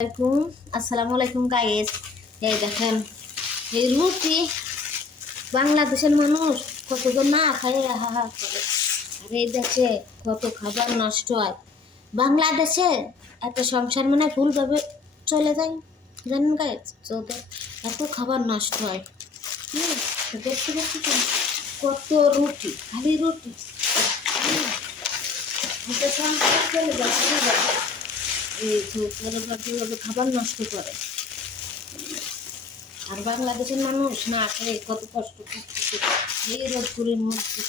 আসসালামু আলাইকুম গাইস। এই দেখেন, এই রুটি বাংলাদেশের মানুষ কতজন না খায় হাহা করে। আর এই দেশে কত খাবার নষ্ট হয়। বাংলাদেশে একটা সংসার মানে ভুলভাবে চলে যায়, জানেন গাইস? তো এত খাবার নষ্ট হয়। তো দেখতে দেখতে কত রুটি, খালি রুটি। একটা সংসার চলে যায়, এই তো খাবার নষ্ট করে। আর বাংলাদেশের মানুষ না খেয়ে কত কষ্ট করতেছে এই রোদগুলির মধ্যে।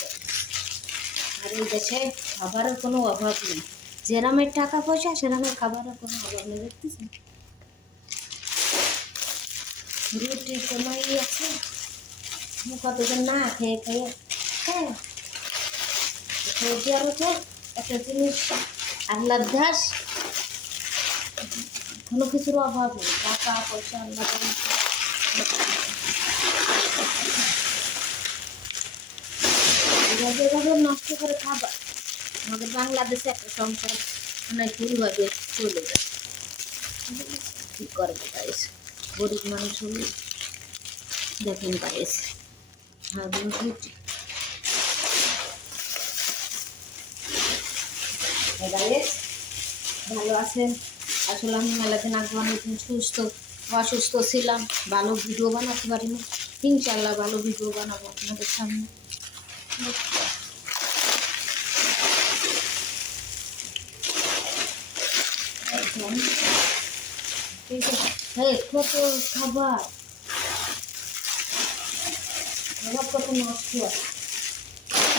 আর এই দেশে খাবারের কোনো অভাব নেই, যেরামের টাকা পয়সা সেরামের খাবারের কোনো অভাব নেই। দেখতেছেন রুটি সময় আছে, কতজন না খেয়ে খেয়ে হ্যাঁ। আর হচ্ছে একটা জিনিস, আল্লাহ দাস কোনো কিছুর অভাব নেই, টাকা পয়সা আল্লাহ যেভাবে নষ্ট করে খাবার। আমাদের বাংলাদেশে একটা সংসার অনেক ভুলভাবে চলে যায়। কি করবে গাইস, গরিব মানুষ হলে দেখেন গাইস। ভালো আছেন? আসলে আমি মেলাদিন আগে অনেকদিন অসুস্থ ছিলাম, ভালো ভিডিও বানাতে পারিনি। ইনশাল্লাহ ভালো ভিডিও বানাবো আপনাদের সামনে। কত খাবার কত নষ্ট হয়।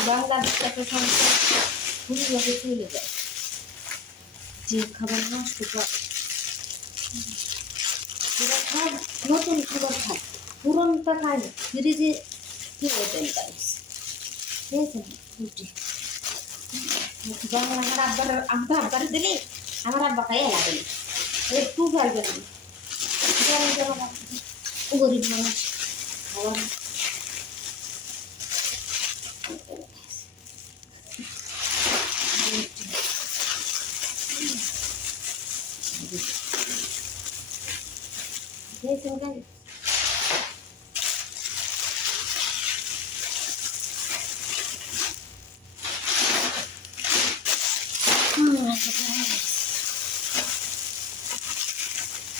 বাংলাদেশ একটা সংসার ভুলভাবে চলে যায়, যে খাবার নষ্ট করে। খায় নতুন খাবার খায়, পুরনটা খায় না, ফ্রিজে ফেলে দেন গাইস। খেয়েছেন রুটি বাংলা আমার আব্বার দিলে আমার আব্বা খাই লাগে না, একটু পারবে না। গরিব মানুষ খাবার খেয়েছেন গাইস।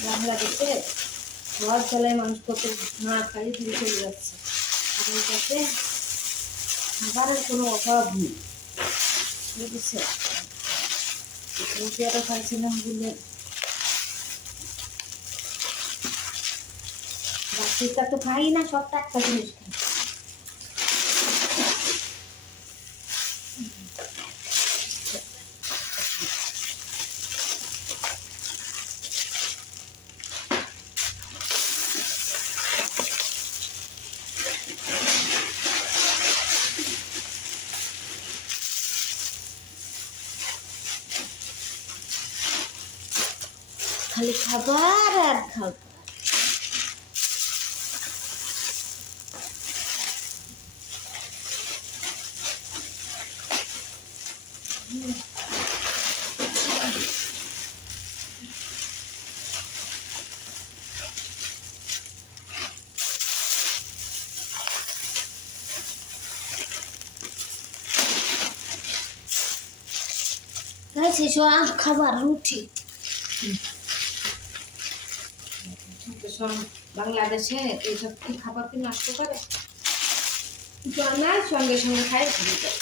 বাংলাদেশে খাওয়ার চলায় মানুষ কত না খাই দিয়ে চলে যাচ্ছে। আমাদের কাছে খাবারের কোনো অভাব নেই, বুঝেছে? রুটিটা খাইছিলাম বলে বাচ্চাটা তো খাই না, সব টাটকা জিনিস খাই। খালি খাবার আর খাবার। সব খাবার রুটি। বাংলাদেশে এইসব কি খাবার কি নষ্ট করে? বানায় সঙ্গে সঙ্গে খাই ভুলে যায়।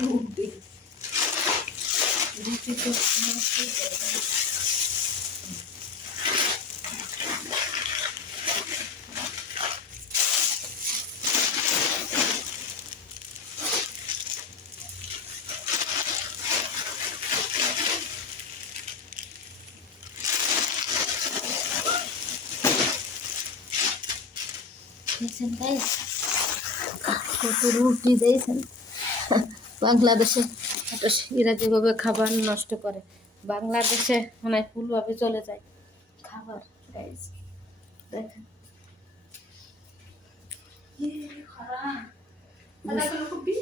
রুটি রুটি তো কত রুটি দিয়েছেন বাংলাদেশে। এরা যেভাবে খাবার নষ্ট করে, বাংলাদেশে অনেক ভুলভাবে চলে যায় খাবার গাইস দেখেন ये खरा खरा तो लोग भी